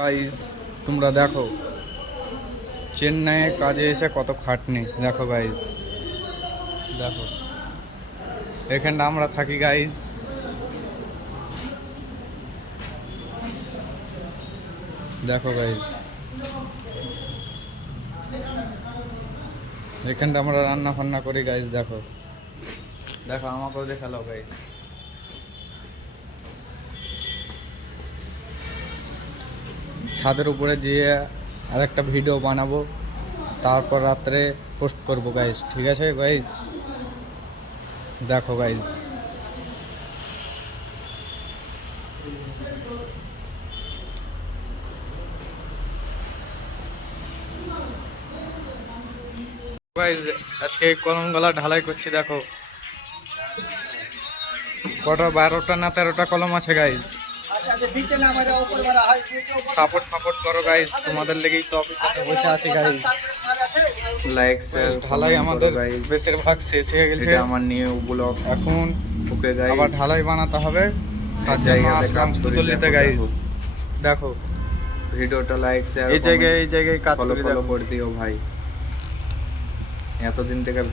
Guys তোমরা দেখো চেন্নাইয়ে কাজে এসে কত খাটনি। দেখো গাইজ, দেখো এখানটা আমরা থাকি গাইজ। দেখো গাইজ, এখানটা আমরা রান্না ফান্না করি গাইজ। দেখো দেখো আমাকেও দেখালো গাইজ। ছাদের উপরে যেয়ে আরেকটা ভিডিও বানাবো, তারপর রাত্রে পোস্ট করবো গাইজ। ঠিক আছে গাইজ, দেখো গাইজ। গাইজ আজকে কলম গলা ঢালাই করছি। দেখো কটা 12টা না 13টা কলম আছে গাইজ। সাপোর্ট ফাপোর্ট করো গাইজ, তোমাদের লেগেই তো বসে আছি গাইজ। লাইক শেয়ার ঢালাই আমাদের বেশিরভাগ শেষ হয়ে গেছে। আমার নিয়ে ব্লগ এখন ওকে গাইজ, আবার ঢালাই বানাতে হবে। তার জন্য আসলাম পুতুলিতে গাইজ। দেখো ভিডিওটা লাইক শেয়ার এই জায়গায় কাজ করে দিও ভাই। এতদিন থেকে